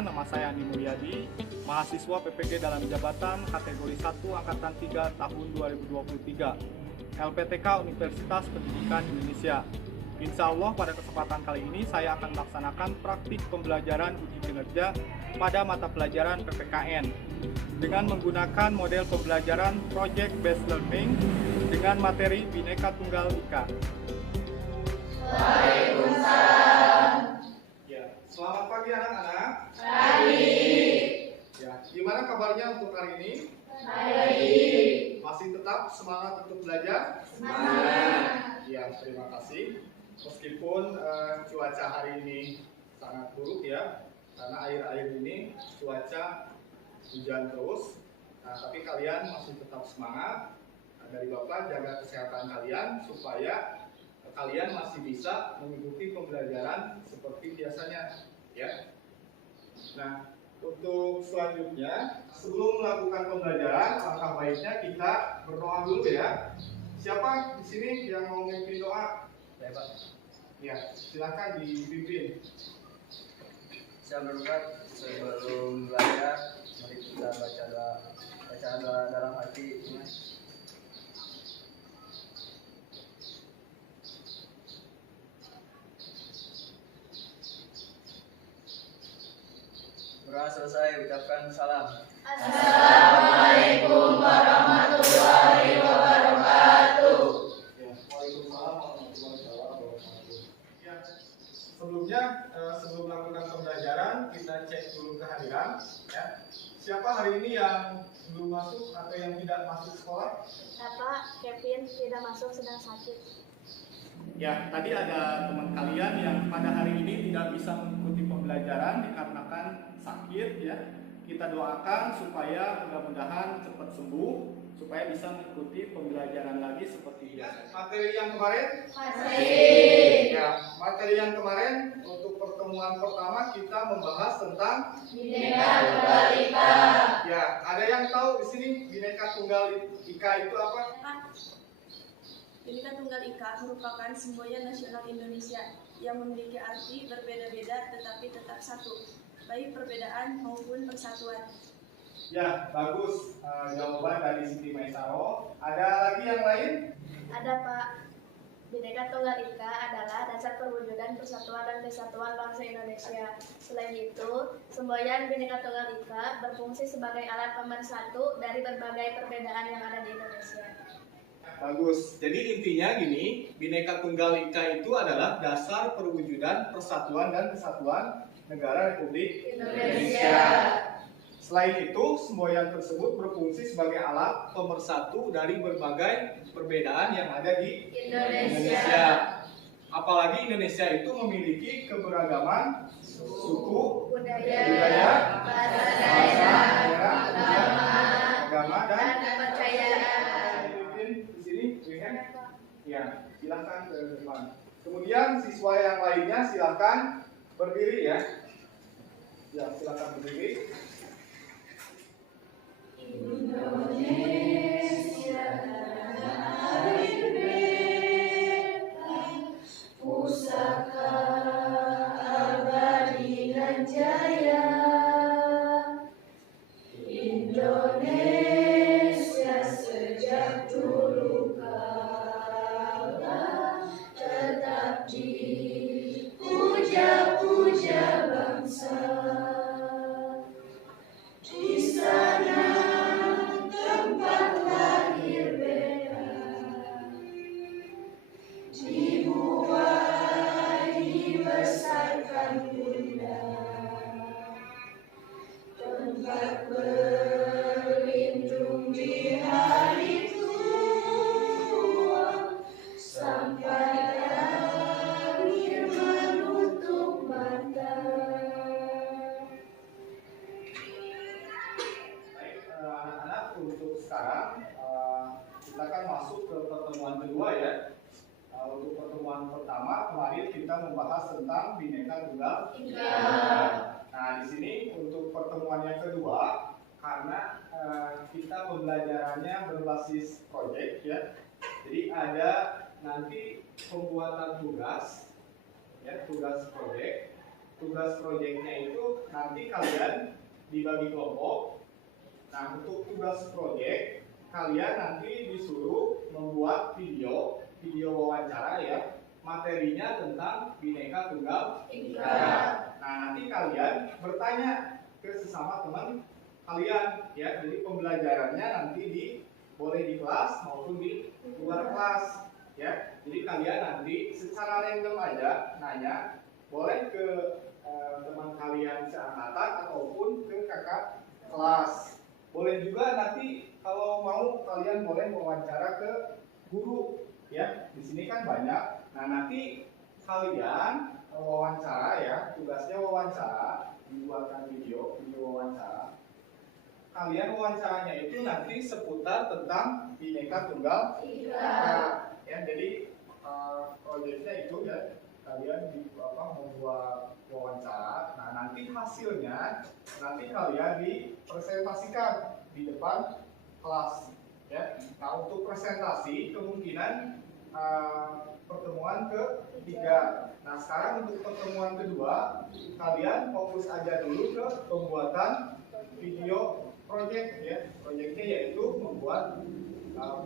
Perkenalkan, nama saya Andi Mulyadi, mahasiswa PPG dalam jabatan kategori 1 Angkatan 3 tahun 2023, LPTK Universitas Pendidikan Indonesia. Insya Allah pada kesempatan kali ini saya akan melaksanakan praktik pembelajaran uji kinerja pada mata pelajaran PPKN dengan menggunakan model pembelajaran Project Based Learning dengan materi Bhinneka Tunggal Ika. Waalaikumsalam. Ya, selamat pagi anak-anak. Pagi. Ya, gimana kabarnya untuk hari ini? Baik. Masih tetap semangat untuk belajar? Semangat. Ya, terima kasih. Meskipun cuaca hari ini sangat buruk ya, karena akhir-akhir ini cuaca hujan terus. Nah, tapi kalian masih tetap semangat. Nah, dari Bapak jaga kesehatan kalian supaya kalian masih bisa mengikuti pembelajaran seperti biasanya ya. Nah, untuk selanjutnya sebelum melakukan pembelajaran alangkah baiknya kita berdoa dulu ya. Siapa di sini yang mau memimpin doa? Ya, silakan dipimpin. Saya berdoa sebelum belajar, mari kita baca doa dalam hati. Doa selesai, ucapkan salam. Assalamualaikum warahmatullahi wabarakatuh. Ya, waalaikumsalam warahmatullahi wabarakatuh. Ya, sebelumnya sebelum melakukan pembelajaran kita cek dulu kehadiran. Ya, siapa hari ini yang belum masuk atau yang tidak masuk sekolah? Bapak Kevin tidak masuk, sedang sakit. Ya, tadi ada teman kalian yang pada hari ini tidak bisa mengikuti pembelajaran dikarenakan sakit ya. Kita doakan supaya mudah-mudahan cepat sembuh supaya bisa mengikuti pembelajaran lagi seperti biasa. Materi yang kemarin? Masih. Ya, materi yang kemarin untuk pertemuan pertama kita membahas tentang Bhinneka Tunggal Ika. ya, ada yang tahu di sini Bhinneka Tunggal Ika itu apa? Bhinneka Tunggal Ika merupakan semboyan nasional Indonesia yang memiliki arti berbeda-beda tetapi tetap satu, baik perbedaan maupun persatuan. Ya, bagus jawaban dari Siti Maisaro. Ada lagi yang lain? Ada Pak. Bhinneka Tunggal Ika adalah dasar perwujudan persatuan dan kesatuan bangsa Indonesia. Selain itu, semboyan Bhinneka Tunggal Ika berfungsi sebagai alat pemersatu dari berbagai perbedaan yang ada di Indonesia. Bagus. Jadi intinya gini, Bhinneka Tunggal Ika itu adalah dasar perwujudan persatuan dan kesatuan negara Republik Indonesia. Selain itu, semboyan tersebut berfungsi sebagai alat pemersatu dari berbagai perbedaan yang ada di Indonesia. Apalagi Indonesia itu memiliki keberagaman suku, budaya, bahasa daerah, agama dan kepercayaan. di sini, ya, silakan ke depan. Kemudian siswa yang lainnya silakan berdiri ya. Ya, silakan berdiri. Indonesia hari beta, pusaka abadi dan jaya. Indonesia sejak dulu kala tetap dipuja-puja bangsa. Di sana tempat lahir beta, dibuat dibesarkan bunda, tempat berlindung di hari tua, sampai akhir menutup mata. Anak-anak, untuk sekarang kita akan masuk ke pertemuan kedua ya. Untuk pertemuan pertama kemarin kita membahas tentang Bhinneka Tunggal Ika. Nah, di sini untuk pertemuan yang kedua karena kita pembelajarannya berbasis proyek ya. Jadi ada nanti pembuatan tugas ya, tugas proyek. tugas proyeknya itu nanti kalian dibagi kelompok. Nah, untuk tugas proyek kalian nanti disuruh membuat video wawancara ya, materinya tentang Bhinneka Tunggal Ika. Nah, nanti kalian bertanya ke sesama teman kalian ya, jadi pembelajarannya nanti boleh di kelas maupun di luar kelas ya. Jadi kalian nanti secara random aja nanya, boleh ke teman kalian seangkatan ataupun ke kakak kelas. Boleh juga nanti kalau mau kalian boleh wawancara ke guru ya. Di sini kan banyak. Nah, nanti kalian wawancara ya, tugasnya wawancara, dibuatkan video wawancara. Kalian wawancaranya itu nanti seputar tentang Bhinneka Tunggal Ika. Ya, jadi proyeknya itu ya, kalian membuat wawancara. Nah, nanti hasilnya nanti kalian dipresentasikan di depan kelas ya. Nah, untuk presentasi kemungkinan pertemuan ketiga. Nah, sekarang untuk pertemuan kedua kalian fokus aja dulu ke pembuatan video proyek ya. Proyeknya yaitu membuat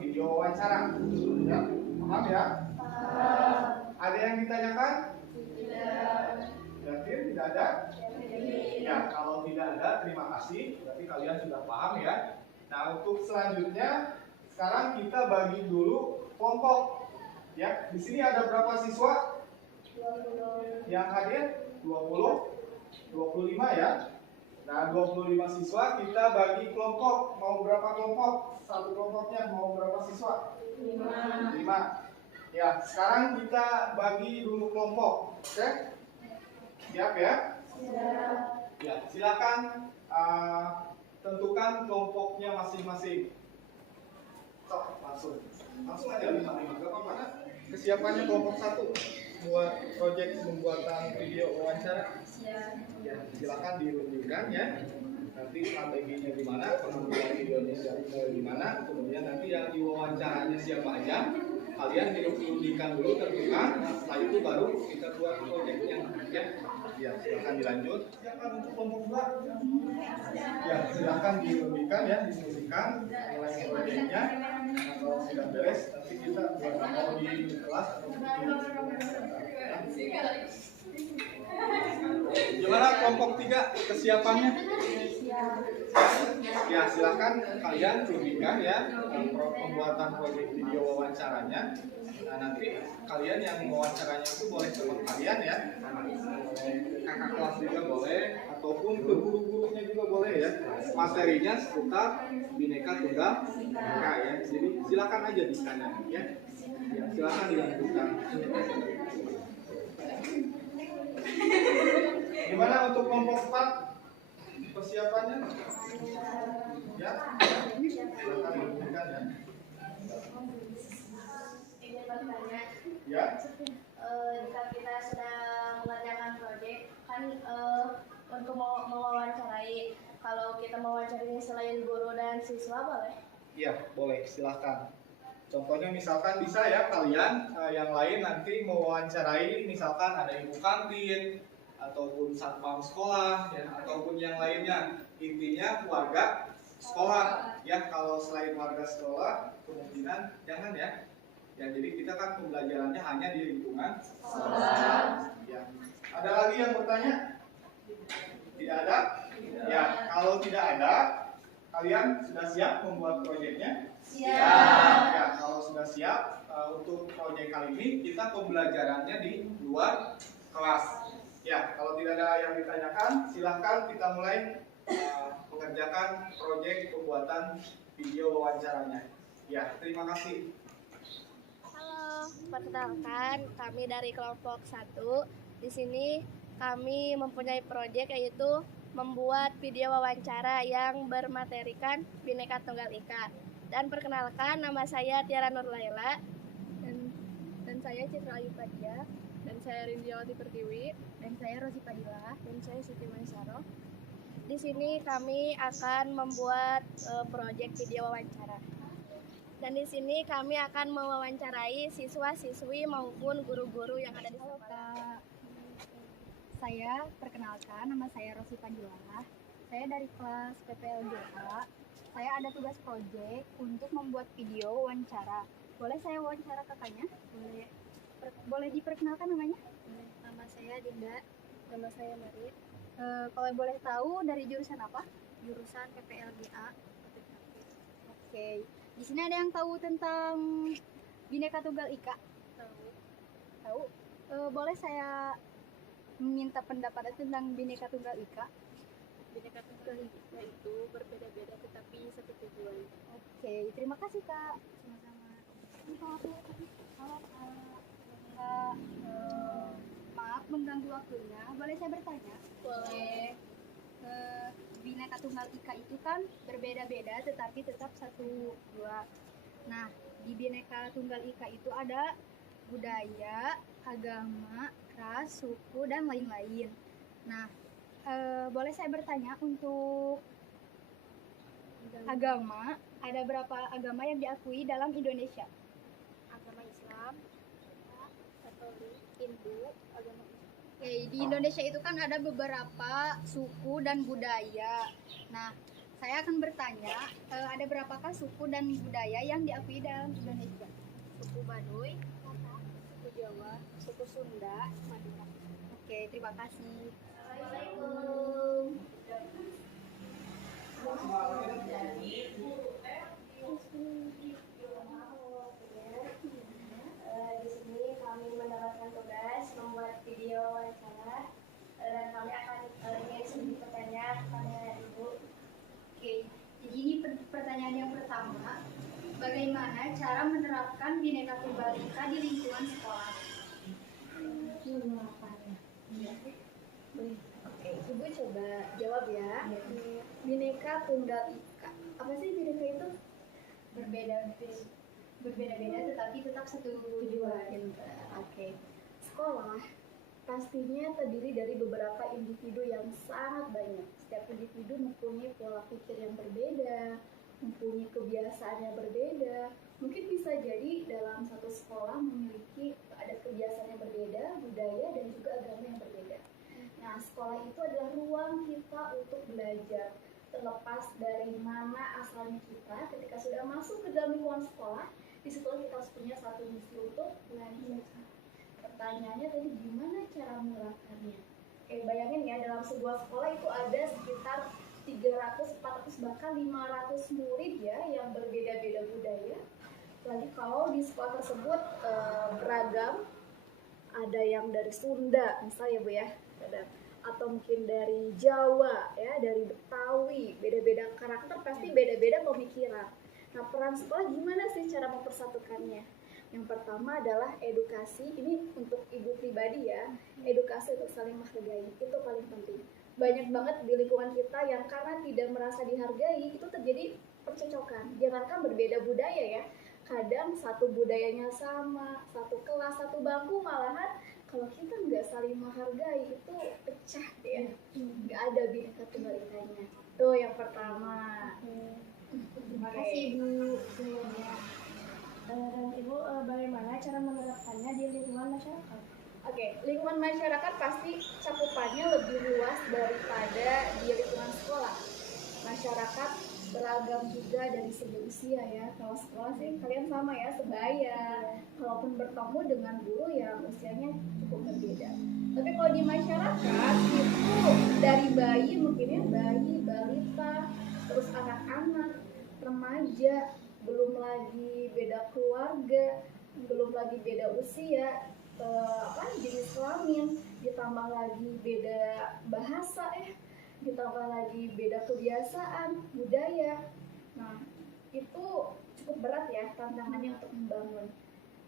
video wawancara ya. Paham ya? Ada yang ditanyakan? Yakin tidak ada? Ya, kalau tidak ada terima kasih, berarti kalian sudah paham ya. Nah, untuk selanjutnya sekarang kita bagi dulu kelompok ya. Di sini ada berapa siswa? 20. Yang hadir 20, 25 ya. Nah, 25 siswa kita bagi kelompok. Mau berapa kelompok? Satu kelompoknya mau berapa siswa? 5. Ya, sekarang kita bagi dulu kelompok. Oke? Siap ya? Siap. Ya, silakan tentukan kelompoknya masing-masing. Sok, langsung aja 5. Gak apa-apa. Kesiapannya kelompok 1 buat proyek pembuatan video wawancara. Ya, silakan dirundingkan ya. Nanti strateginya gimana, pengambilan videonya di mana, kemudian nanti yang diwawancaranya siapa aja. Kalian dirundingkan dulu, tentukan. Setelah itu baru kita buat proyeknya ya. Ya, silakan dilanjut. Silakan untuk kelompok 2. Ya, silakan dirundingkan ya, diskusikan mulai proyeknya. Nah, kalau sudah beres, nanti kita buat mau di kelas atau gimana kelompok 3 kesiapannya? Ya, silakan kalian rundingkan ya pembuatan proyek video wawancaranya. Nah, nanti kalian yang mewawancaranya itu boleh teman kalian ya, kakak kelas juga boleh, ataupun ke guru-gurunya juga boleh ya. Materinya seputar Bhinneka Tunggal Ika ya. Jadi silakan aja ditanya ya. Ya, silakan dilanjutkan. Gimana untuk kelompok 4 persiapannya? Ya, silakan dilanjutkan ya. Ingin bertanya, Ya. jika kita sudah mengerjakan proyek, kan untuk mewawancarai, kalau kita mewawancarai selain guru dan siswa boleh? Iya, boleh, silakan. Contohnya misalkan bisa ya kalian yang lain nanti mewawancarai, misalkan ada ibu kantin ataupun satpam sekolah ya, ataupun yang lainnya. Intinya warga sekolah ya. Kalau selain warga sekolah kemungkinan jangan ya. Ya, jadi kita kan pembelajarannya hanya di lingkungan sekolah. Ya. Ada lagi yang bertanya? Tidak ada? Ya, kalau tidak ada, kalian sudah siap membuat proyeknya? Siap. Ya, kalau sudah siap untuk proyek kali ini kita pembelajarannya di luar kelas. Ya, kalau tidak ada yang ditanyakan, silahkan kita mulai mengerjakan proyek pembuatan video wawancaranya. Ya, terima kasih. Halo, perkenalkan kami dari kelompok 1. Di sini kami mempunyai proyek yaitu membuat video wawancara yang bermaterikan Bhinneka Tunggal Ika. Dan perkenalkan, nama saya Tiara Nurlaila dan saya Citra Ayu Fadia, dan saya Rindiawati Pertiwi, dan saya Rosi Padilla, dan saya Siti Manisaro. Di sini kami akan membuat proyek video wawancara. Dan di sini kami akan mewawancarai siswa-siswi maupun guru-guru yang ada di sekolah. Saya perkenalkan, nama saya Rosi Panjuala. Saya dari kelas PPLGA. Saya ada tugas proyek untuk membuat video wawancara. Boleh saya wawancara kakaknya? Boleh. Boleh diperkenalkan namanya? Nama saya Dinda. Nama saya Marit. Kalau boleh tahu dari jurusan apa? Jurusan PPLGA. Oke. Di sini ada yang tahu tentang Bhinneka Tunggal Ika? Tahu? Boleh saya meminta pendapat tentang Bhinneka Tunggal Ika? Bhinneka Tunggal Ika itu berbeda-beda tetapi satu tujuan. Oke, terima kasih Kak. Sama-sama. Halo Kak. Maaf mengganggu waktunya. Boleh saya bertanya? Boleh. Bhinneka Tunggal Ika itu kan berbeda-beda tetapi tetap satu dua. Nah, di Bhinneka Tunggal Ika itu ada budaya, agama, ras, suku, dan lain-lain. Nah, boleh saya bertanya untuk agama, ada berapa agama yang diakui dalam Indonesia? Agama Islam, Katolik, Hindu, agama Oke, di Indonesia itu kan ada beberapa suku dan budaya. Nah, saya akan bertanya, ada berapakah suku dan budaya yang diakui dalam Indonesia? suku Baduy, suku Jawa, suku Sunda, Madura. Oke, terima kasih. Assalamualaikum. Di sini kami mendapatkan tugas membuat video wawancara dan kami akan ingin sedikit bertanya kepada Ibu. Oke, jadi ini pertanyaan yang pertama. Bagaimana cara menerapkan Bhinneka Tunggal Ika di lingkungan sekolah? Oke, Ibu coba jawab ya. Bhinneka Tunggal Ika. Apa sih Bhinneka itu? Berbeda-beda tetapi tetap satu tujuan. Oke. Sekolah pastinya terdiri dari beberapa individu yang sangat banyak. Setiap individu mempunyai pola pikir yang berbeda, mempunyai kebiasaan yang berbeda. Mungkin bisa jadi dalam satu sekolah memiliki ada kebiasaan yang berbeda, budaya dan juga agama yang berbeda. Nah, sekolah itu adalah ruang kita untuk belajar. Terlepas dari mana asalnya kita, ketika sudah masuk ke dalam lingkungan sekolah, di situ kita harus punya satu misi untuk belajar. Pertanyaannya tadi gimana cara menerapkannya? Bayangin ya, dalam sebuah sekolah itu ada sekitar 300, 400, bahkan 500 murid ya yang berbeda-beda budaya. Lagi kalau di sekolah tersebut beragam, ada yang dari Sunda misalnya Bu ya, atau mungkin dari Jawa ya, dari Betawi, beda-beda karakter, pasti beda-beda pemikiran. Nah, peran sekolah gimana sih cara mempersatukannya? Yang pertama adalah edukasi, ini untuk ibu pribadi ya, edukasi untuk saling menghargai, itu paling penting. Banyak banget di lingkungan kita yang karena tidak merasa dihargai, itu terjadi percecokan. Jangankan berbeda budaya ya, kadang satu budayanya sama, satu kelas, satu bangku, malahan kalau kita nggak saling menghargai itu pecah ya, nggak ada Bhinneka Tunggal Ikanya. Itu yang pertama. Terima kasih Ibu. Dan Ibu, bagaimana cara menerapkannya di lingkungan masyarakat? Oke, lingkungan masyarakat pasti cakupannya lebih luas daripada di lingkungan sekolah. Masyarakat beragam juga dari segi usia ya. Kalau sekolah sih kalian sama ya, sebaya. Kalaupun bertemu dengan guru yang usianya cukup berbeda. Tapi kalau di masyarakat itu dari bayi, mungkinnya bayi, balita, terus anak-anak, remaja, belum lagi beda keluarga, belum lagi beda usia, jenis kelamin, ditambah lagi beda bahasa ditambah lagi beda kebiasaan, budaya. Nah, itu cukup berat ya tantangannya untuk membangun.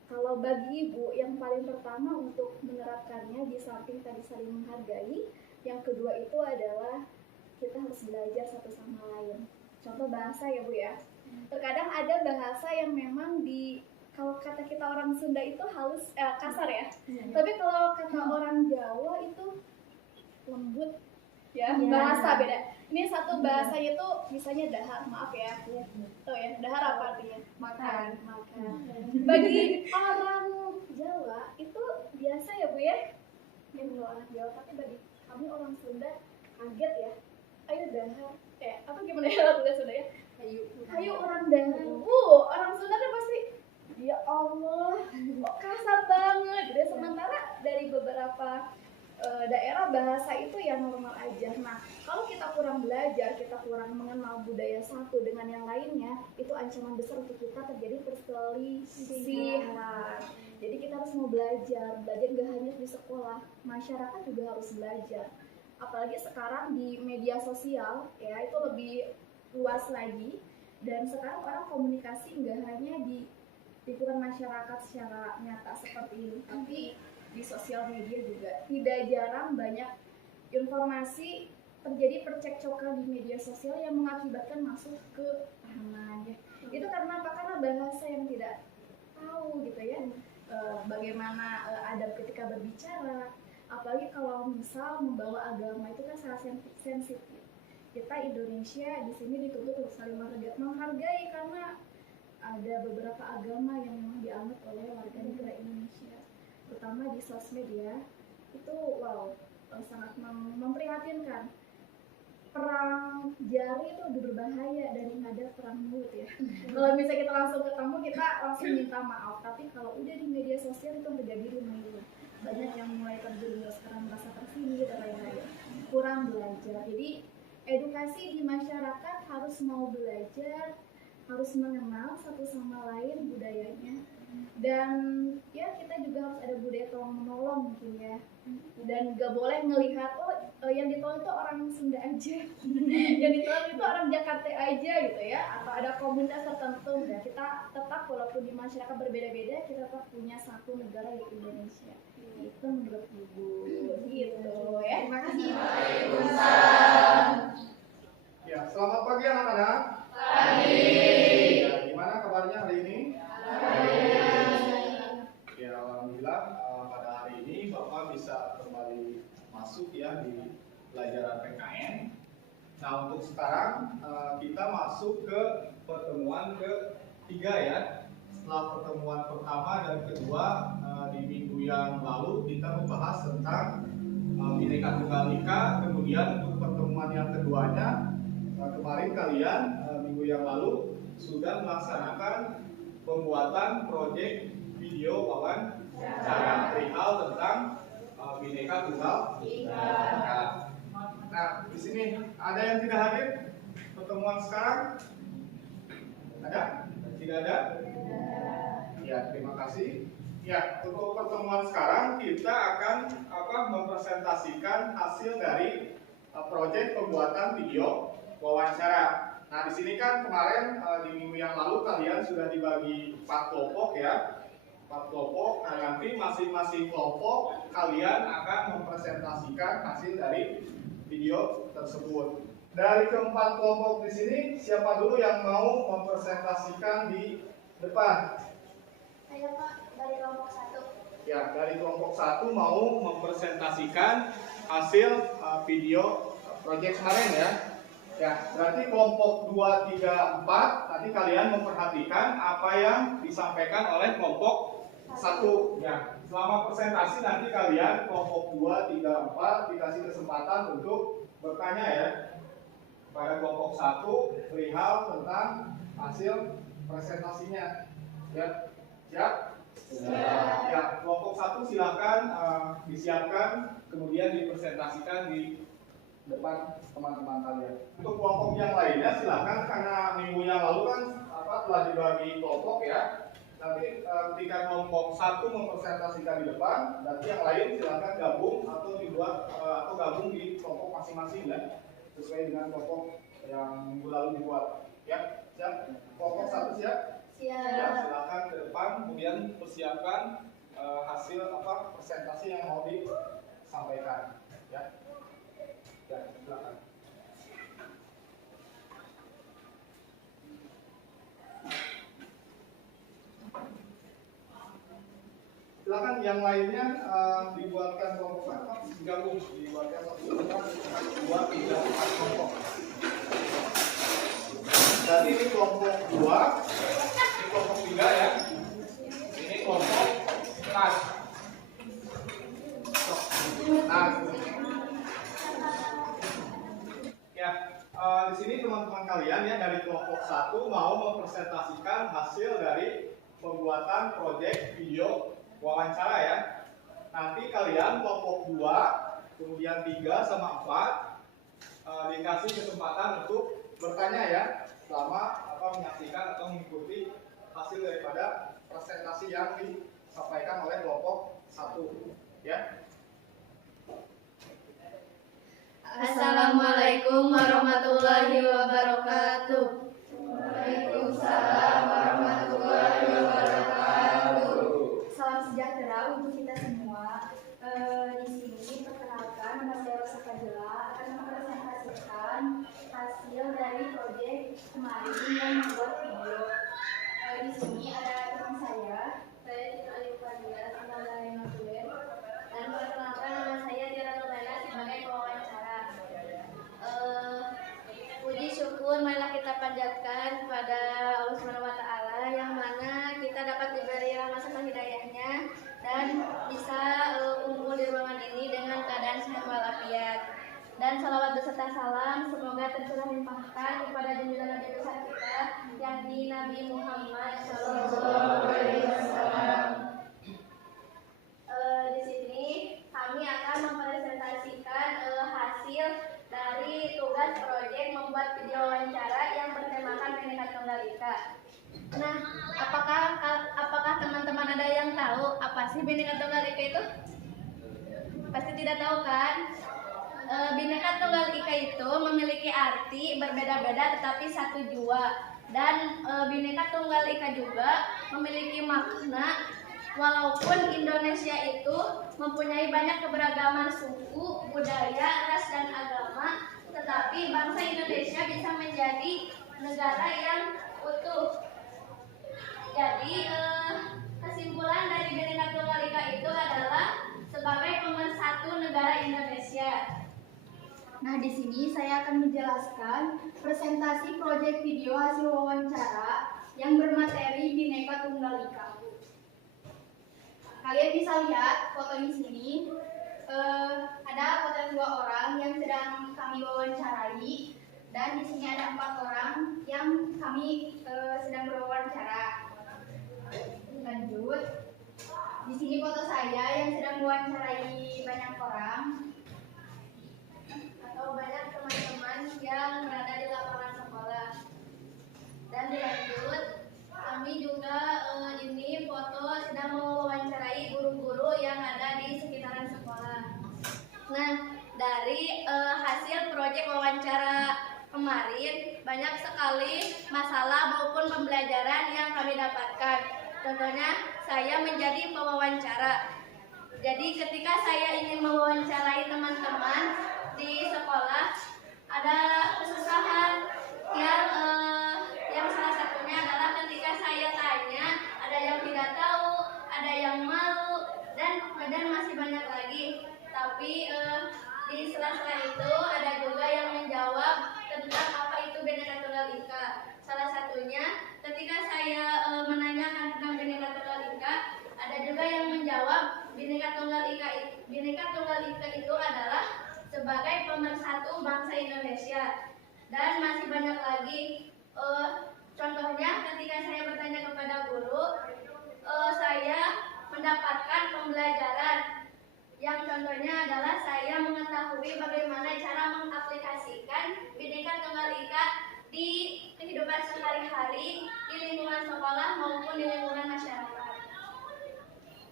Kalau bagi ibu, yang paling pertama untuk menerapkannya di samping tadi saling menghargai, yang kedua itu adalah kita harus belajar satu sama lain. Contoh bahasa ya Bu ya. Terkadang ada bahasa yang memang kalau kata kita orang Sunda itu halus, kasar ya. Tapi kalau kata orang Jawa itu lembut ya, bahasa beda. Ini satu bahasanya itu misalnya dahar, maaf ya. Tuh ya, dahar apa artinya? Makan. Bagi orang Jawa itu biasa ya Bu ya. mungkin lo anak Jawa, tapi bagi kami orang Sunda kaget ya. Ayo dahar, apa gimana ya lagu Sunda ya? Ayo orang dahar. Orang Sunda kan pasti ya Allah, kok kasar banget. Dan sementara dari beberapa daerah bahasa itu yang normal aja. Nah, kalau kita kurang belajar, kita kurang mengenal budaya satu dengan yang lainnya, itu ancaman besar untuk kita terjadi perselisihan. Jadi kita harus mau belajar gak hanya di sekolah, masyarakat juga harus belajar. Apalagi sekarang di media sosial, ya itu lebih luas lagi. Dan sekarang orang komunikasi nggak hanya di lingkungan masyarakat secara nyata seperti ini, tapi di sosial media juga. Tidak jarang banyak informasi terjadi percekcokan di media sosial yang mengakibatkan masuk ke tahanan ya. Itu karena apa? Karena bahasa yang tidak tahu gitu ya. Bagaimana adab ketika berbicara, apalagi kalau misal membawa agama itu kan sangat sensitif. Kita Indonesia di sini dituntut untuk saling menghargai karena ada beberapa agama yang memang dianut oleh warga negara Indonesia, terutama di sosmed ya. Itu sangat memprihatinkan. Perang jari itu lebih berbahaya daripada perang mulut ya. Kalau misalnya kita langsung ketemu, kita langsung minta maaf, tapi kalau udah di media sosial itu terjadi rumit. Banyak yang mulai terjerumus sekarang merasa tersindir dan lain-lain, kurang belajar. Jadi edukasi di masyarakat harus mau belajar, harus mengenal satu sama lain budayanya, dan ya kita juga harus ada budaya tolong menolong mungkin ya. Dan gak boleh ngelihat yang ditolong itu orang Sunda aja, yang ditolong itu orang Jakarta aja gitu ya, atau ada komunitas tertentu. Dan kita tetap walaupun di masyarakat berbeda-beda, kita tetap punya satu negara yaitu Indonesia. Itu menurut Ibu gitu ya. Terima kasih. Ya, selamat pagi anak-anak. Pagi. Ya, gimana kabarnya hari ini? Ya, alhamdulillah pada hari ini Bapak bisa kembali masuk ya di pelajaran PKN. Nah, untuk sekarang kita masuk ke pertemuan ketiga ya. Setelah pertemuan pertama dan kedua di minggu yang lalu kita membahas tentang Bhinneka Tunggal Ika. Kemudian untuk pertemuan yang keduanya kemarin kalian minggu yang lalu sudah melaksanakan pembuatan proyek video wawancara perihal tentang Bhinneka Tunggal Ika. Nah, di sini ada yang tidak hadir pertemuan sekarang? Ada? Tidak ada? Ya, terima kasih. Ya, untuk pertemuan sekarang kita akan mempresentasikan hasil dari proyek pembuatan video wawancara. Nah, di sini kan kemarin di minggu yang lalu kalian sudah dibagi 4 kelompok ya. 4 kelompok. Nah, nanti masing-masing kelompok kalian akan mempresentasikan hasil dari video tersebut. Dari keempat kelompok di sini, siapa dulu yang mau mempresentasikan di depan? Saya Pak, dari kelompok 1. Ya, dari kelompok 1 mau mempresentasikan hasil video proyek kemarin ya. Ya, berarti kelompok 2, 3, 4 nanti kalian memperhatikan apa yang disampaikan oleh kelompok 1. Ya, selama presentasi nanti kalian kelompok 2, 3, 4 dikasih kesempatan untuk bertanya ya pada kelompok 1 perihal tentang hasil presentasinya. Ya, siap? Siap. Ya, kelompok 1 silakan disiapkan kemudian dipresentasikan di depan teman-teman kalian. Untuk kelompok yang lainnya silakan, karena minggu yang lalu kan telah dibagi kelompok ya. Nanti ketika kelompok 1 mempresentasikan di depan, nanti yang lain silakan gabung atau dibuat atau gabung di kelompok masing-masing ya, sesuai dengan kelompok yang minggu lalu dibuat. Ya, siap? Kelompok 1 siap? Siap. Ya, silakan ke depan, kemudian persiapkan hasil presentasi yang mau disampaikan. Ya, ya silakan. Silakan yang lainnya dibuatkan kelompok gabung, dibuatkan 1, 2, 3, 4 kelompok. Jadi ini kelompok 2, ini kelompok 3 ya. Ini kelompok 4. di sini teman-teman kalian ya dari kelompok 1 mau mempresentasikan hasil dari pembuatan proyek video wawancara ya. Nanti kalian kelompok 2, kemudian 3 sama 4 dikasih kesempatan untuk bertanya ya selama menyaksikan atau mengikuti hasil daripada presentasi yang disampaikan oleh kelompok 1 ya. Assalamualaikum warahmatullahi wabarakatuh. Waalaikumsalam warahmatullahi wabarakatuh. Salam sejahtera untuk kita semua. Di sini perkenalkan nama saya Rosa Fadila akan mempresentasikan hasil dari proyek kemarin yang membuat video. Di sini ada teman saya Saya Ayu Fadila, Singalai Masulen, dan perkenalkan nama saya Tiara Nurlena sebagai pewawancara. Puji syukur marilah kita panjatkan kepada Allah Subhanahu wa Ta'ala yang mana kita dapat diberi rahmat serta hidayahnya dan bisa kumpul di ruangan ini dengan keadaan sehat walafiat. Dan salawat beserta salam semoga tercurah limpahkan kepada junjungan Nabi besar kita yakni Nabi Muhammad SAW. Di sini kami akan mempresentasikan hasil dari tugas proyek membuat video wawancara yang bertemakan Bhinneka Tunggal Ika. Nah, apakah teman-teman ada yang tahu apa sih Bhinneka Tunggal Ika itu? Pasti tidak tahu kan? Bhinneka Tunggal Ika itu memiliki arti berbeda-beda tetapi satu jua. Dan Bhinneka Tunggal Ika juga memiliki makna walaupun Indonesia itu mempunyai banyak keberagaman suku, budaya, ras, dan agama, tetapi bangsa Indonesia bisa menjadi negara yang utuh. Jadi kesimpulan dari Bhinneka Tunggal Ika itu adalah sebagai pemersatu negara Indonesia. Nah, di sini saya akan menjelaskan presentasi proyek video hasil wawancara yang bermateri Bhinneka Tunggal Ika. Kalian bisa lihat foto di sini. Ada foto 2 orang yang sedang kami wawancarai, dan di sini ada 4 orang yang kami sedang berwawancara. Lanjut. Di sini foto saya yang sedang mewawancarai banyak orang Atau banyak teman-teman yang berada di lapangan sekolah. Dan dilanjut, kami juga ini foto sedang mewawancarai guru-guru yang ada di sekitaran sekolah. Nah, dari hasil proyek wawancara kemarin banyak sekali masalah maupun pembelajaran yang kami dapatkan. Contohnya, saya menjadi pewawancara. Jadi ketika saya ingin mewawancarai teman-teman di sekolah, ada kesusahan yang salah satunya adalah ketika saya tanya, ada yang tidak tahu, ada yang malu, dan masih banyak lagi. Tapi di sela-sela itu ada juga yang menjawab tentang apa itu Bhinneka Tunggal Ika. Salah satunya ketika saya menanyakan tentang Bhinneka Tunggal Ika, ada juga yang menjawab Bhinneka Tunggal Ika itu adalah sebagai pemersatu bangsa Indonesia. Dan masih banyak lagi. Contohnya ketika saya bertanya kepada guru, saya mendapatkan pembelajaran yang contohnya adalah saya mengetahui bagaimana cara mengaplikasikan Bhinneka Tunggal Ika di kehidupan sehari-hari di lingkungan sekolah maupun di lingkungan masyarakat.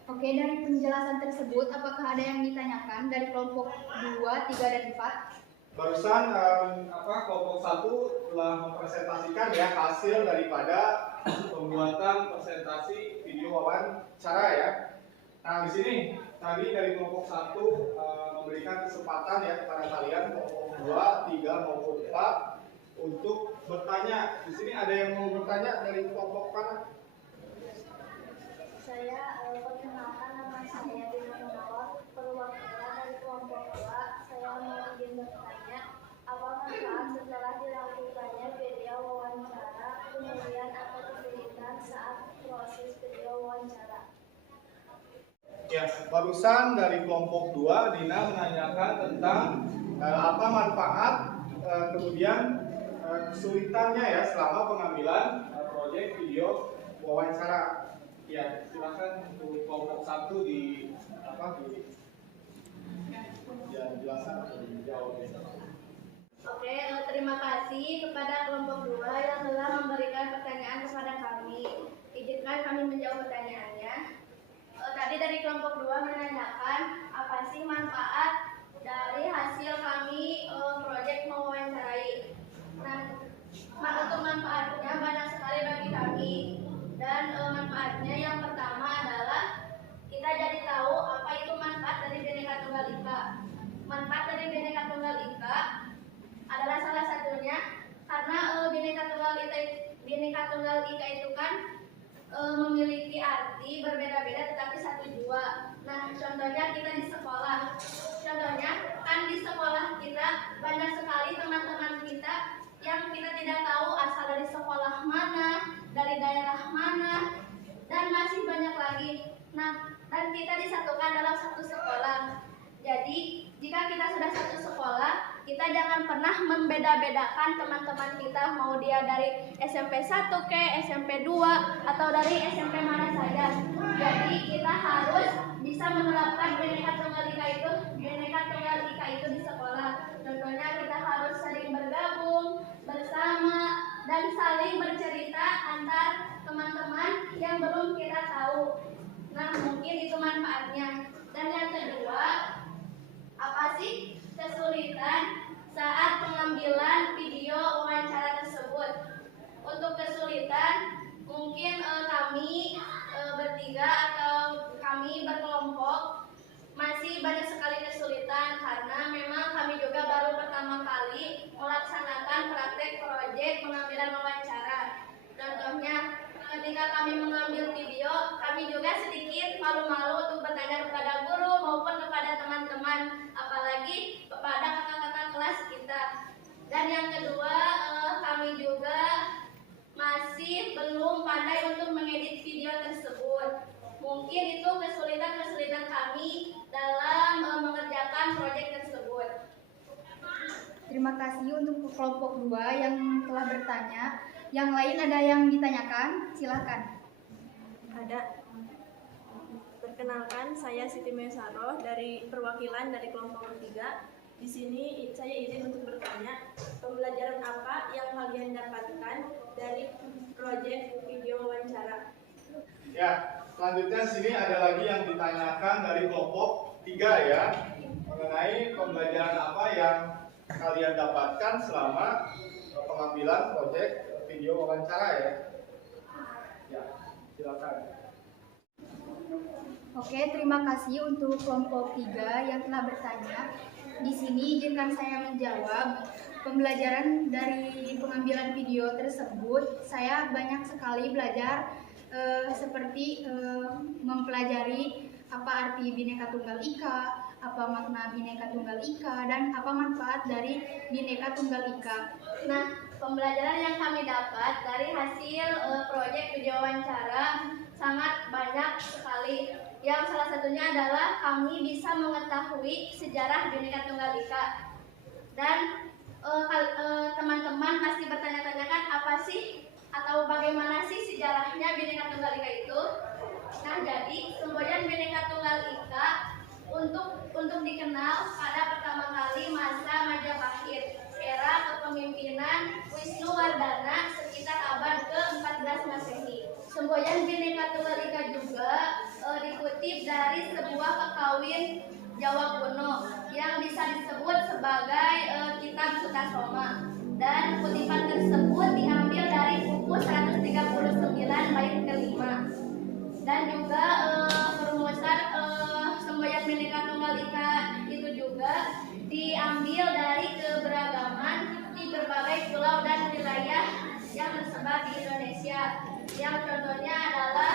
Oke, dari penjelasan tersebut, apakah ada yang ditanyakan dari kelompok 2, 3, dan 4? Barusan kelompok 1 telah mempresentasikan ya hasil daripada pembuatan presentasi video wawancara ya. Nah, di sini tadi dari kelompok 1 memberikan kesempatan ya kepada kalian kelompok 2, 3 maupun 4 untuk bertanya. Di sini ada yang mau bertanya dari kelompok mana? Saya perkenalkan nama saya Bima Munawar, perwakilan dari kelompok 2. Saya mau izin bertanya, apa manfaat setelah dilakukannya video wawancara, kemudian apa kesulitan saat proses video wawancara? Ya, barusan dari kelompok 2 Dina menanyakan tentang apa manfaat kemudian kesulitannya ya selama pengambilan proyek video wawancara. Ya, silakan untuk kelompok 1 di ya, jelaskan atau dijawab. Oke, terima kasih kepada kelompok 2 yang telah memberikan pertanyaan kepada kami. Izinkan kami menjawab pertanyaannya. Tadi dari kelompok 2 menanyakan apa sih manfaat dari hasil kami proyek mewawancarai. Nah, untuk manfaatnya banyak sekali bagi kami. Dan manfaatnya yang pertama adalah kita jadi tahu apa itu manfaat dari Bhinneka Tunggal Ika. Manfaat dari Bhinneka Tunggal Ika adalah salah satunya karena Bhinneka Tunggal Ika itu kan memiliki arti berbeda-beda tetapi satu jua. Nah, contohnya kita di sekolah. Contohnya kan di sekolah kita banyak sekali teman-teman kita yang kita tidak tahu asal dari sekolah mana, dari daerah mana, dan masih banyak lagi. Nah, dan kita disatukan dalam satu sekolah. Jadi, jika kita sudah satu sekolah, kita jangan pernah membeda-bedakan teman-teman kita, mau dia dari SMP 1 ke SMP 2 atau dari SMP mana saja. Jadi, kita harus bisa menerapkan Bhinneka Tunggal Ika itu di sekolah. Contohnya kita harus sering bergabung bersama dan saling bercerita antar teman-teman yang belum kita tahu. Nah, mungkin itu manfaatnya. Dan yang kedua, apa sih kesulitan saat pengambilan video wawancara tersebut? Untuk kesulitan, mungkin kami bertiga atau kami berkelompok masih banyak sekali kesulitan karena memang kami juga baru pertama kali melaksanakan praktek proyek pengambilan wawancara. Contohnya, ketika kami mengambil video, kami juga sedikit malu-malu untuk bertanya kepada guru maupun kepada teman-teman, apalagi kepada kakak-kakak kelas kita. Dan yang kedua, kami juga masih belum pandai untuk mengedit video tersebut. Mungkin itu kesulitan-kesulitan kami dalam mengerjakan proyek tersebut. Terima kasih untuk kelompok 2 yang telah bertanya. Yang lain ada yang ditanyakan? Silakan. Ada. Perkenalkan, saya Siti Mesaro dari perwakilan dari kelompok 3. Di sini saya izin untuk bertanya, pembelajaran apa yang kalian dapatkan dari proyek video wawancara? Ya, selanjutnya sini ada lagi yang ditanyakan dari kelompok 3 ya, mengenai pembelajaran apa yang kalian dapatkan selama pengambilan proyek video wawancara ya. Ya, silakan. Oke, terima kasih untuk kelompok 3 yang telah bertanya. Di sini izinkan saya menjawab. Pembelajaran dari pengambilan video tersebut, saya banyak sekali belajar seperti mempelajari apa arti Bhinneka Tunggal Ika, apa makna Bhinneka Tunggal Ika, dan apa manfaat dari Bhinneka Tunggal Ika. Nah, pembelajaran yang kami dapat dari hasil proyek video wawancara sangat banyak sekali. Yang salah satunya adalah kami bisa mengetahui sejarah Bhinneka Tunggal Ika. Dan teman-teman pasti bertanya-tanya kan apa sih atau bagaimana sih sejarahnya Bhinneka Tunggal Ika itu? Nah, jadi semboyan Bhinneka Tunggal Ika untuk dikenal pada pertama kali masa Majapahit, era kepemimpinan Wisnuwardana sekitar abad ke-14 Masehi. Semboyan Bhinneka Tunggal Ika juga dikutip dari sebuah kekawin Jawa kuno yang bisa disebut sebagai Kitab Sutasoma. Dan kutipan tersebut diambil dari buku 139 bait kelima. Dan juga perumusan semboyan Bhinneka Tunggal Ika itu juga diambil dari keberagaman di berbagai pulau dan wilayah yang tersebar di Indonesia. Yang contohnya adalah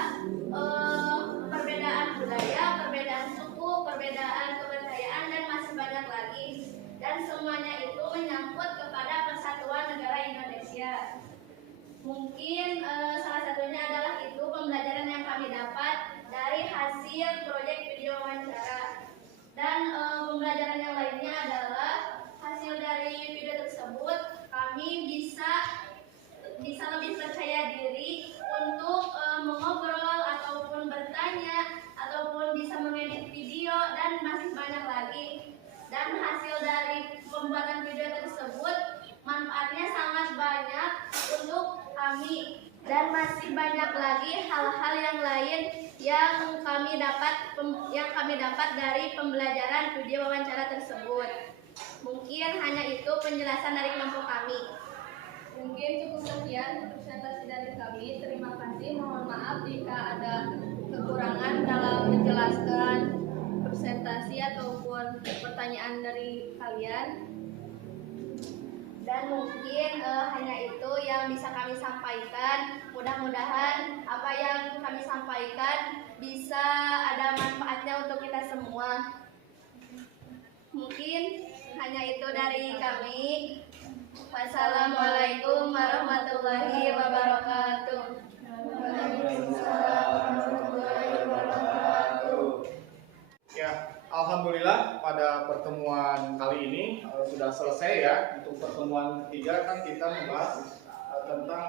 perbedaan budaya, perbedaan suku, perbedaan kepercayaan, dan masih banyak lagi. Dan semuanya itu menyangkut kepada persatuan negara Indonesia. Mungkin salah satunya adalah itu pembelajaran yang kami dapat dari hasil proyek video wawancara. Dan pembelajaran yang lainnya adalah hasil dari video tersebut kami bisa lebih percaya diri untuk mengobrol ataupun bertanya ataupun bisa mengedit video dan masih banyak lagi. Dan hasil dari pembuatan video tersebut manfaatnya sangat banyak untuk kami dan masih banyak lagi hal-hal yang lain yang kami dapat dari pembelajaran video wawancara tersebut. Mungkin hanya itu penjelasan dari kelompok kami. Mungkin cukup sekian presentasi dari kami. Terima kasih. Mohon maaf jika ada kekurangan dalam menjelaskan presentasi ataupun pertanyaan dari kalian. Dan mungkin hanya itu yang bisa kami sampaikan. Mudah-mudahan apa yang kami sampaikan bisa ada manfaatnya untuk kita semua. Mungkin hanya itu dari kami. Wassalamualaikum warahmatullahi wabarakatuh. Ya, alhamdulillah pada pertemuan kali ini sudah selesai ya. Untuk pertemuan ketiga kan kita membahas tentang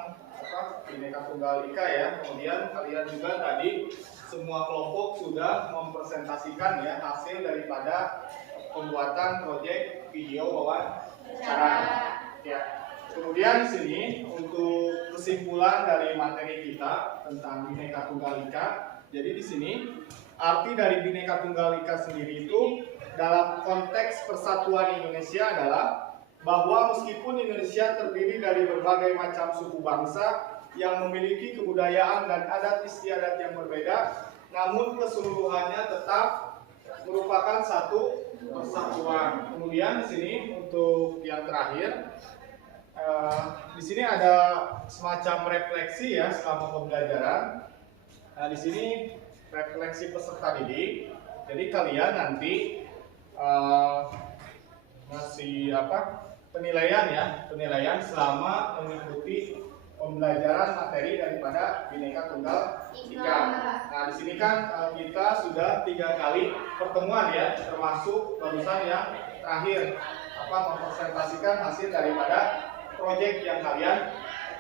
Bhinneka Tunggal Ika ya. Kemudian kalian juga tadi semua kelompok sudah mempresentasikan ya hasil daripada pembuatan proyek video wawancara. Ya. Kemudian di sini untuk kesimpulan dari materi kita tentang Bhinneka Tunggal Ika. Jadi di sini arti dari Bhinneka Tunggal Ika sendiri itu dalam konteks persatuan Indonesia adalah bahwa meskipun Indonesia terdiri dari berbagai macam suku bangsa yang memiliki kebudayaan dan adat istiadat yang berbeda, namun keseluruhannya tetap merupakan satu persatuan. Kemudian di sini untuk yang terakhir, di sini ada semacam refleksi ya selama pembelajaran. Nah, di sini refleksi peserta didik. Jadi kalian nanti masih penilaian selama mengikuti pembelajaran materi daripada Bhinneka Tunggal Ika. Nah, di sini kan kita sudah 3 kali pertemuan ya, termasuk barusan yang terakhir mempresentasikan hasil daripada proyek yang kalian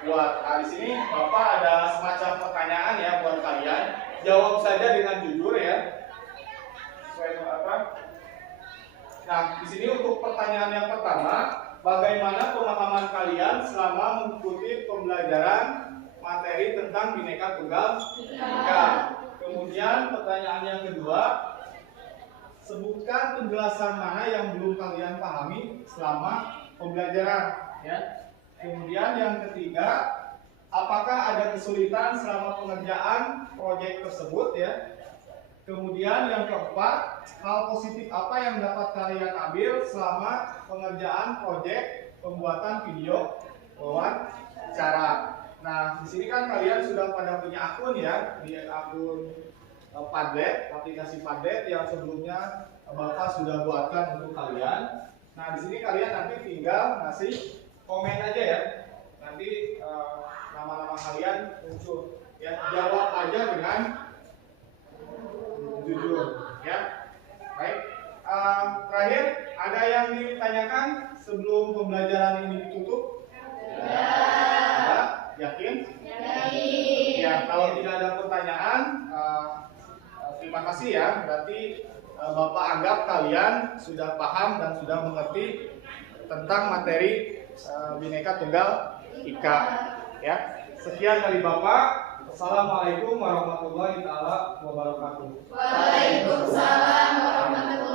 buat. Nah, di sini Bapak ada semacam pertanyaan ya buat kalian. Jawab saja dengan jujur ya. Nah, di sini untuk pertanyaan yang pertama, bagaimana pemahaman kalian selama mengikuti pembelajaran materi tentang Bhinneka Tunggal Ika? Kemudian pertanyaan yang kedua, sebutkan penjelasan mana yang belum kalian pahami selama pembelajaran ya. Kemudian yang ketiga, apakah ada kesulitan selama pengerjaan proyek tersebut ya? Kemudian yang keempat, hal positif apa yang dapat kalian ambil selama pengerjaan proyek pembuatan video wawancara? Nah, di sini kan kalian sudah pada punya akun ya, di akun Padlet, aplikasi Padlet yang sebelumnya Bapak sudah buatkan untuk kalian. Nah, di sini kalian nanti tinggal ngasih komen aja ya. Nanti nama-nama kalian muncul ya. Jawab aja dengan jujur ya. Baik. Terakhir, ada yang ditanyakan sebelum pembelajaran ini ditutup? Ya. Yakin? Yakin. Ya, kalau tidak ada pertanyaan, terima kasih ya. Berarti Bapak anggap kalian sudah paham dan sudah mengerti tentang materi Bhinneka Tunggal Ika ya. Sekian dari Bapak. Assalamualaikum warahmatullahi wabarakatuh. Waalaikumsalam warahmatullahi wabarakatuh.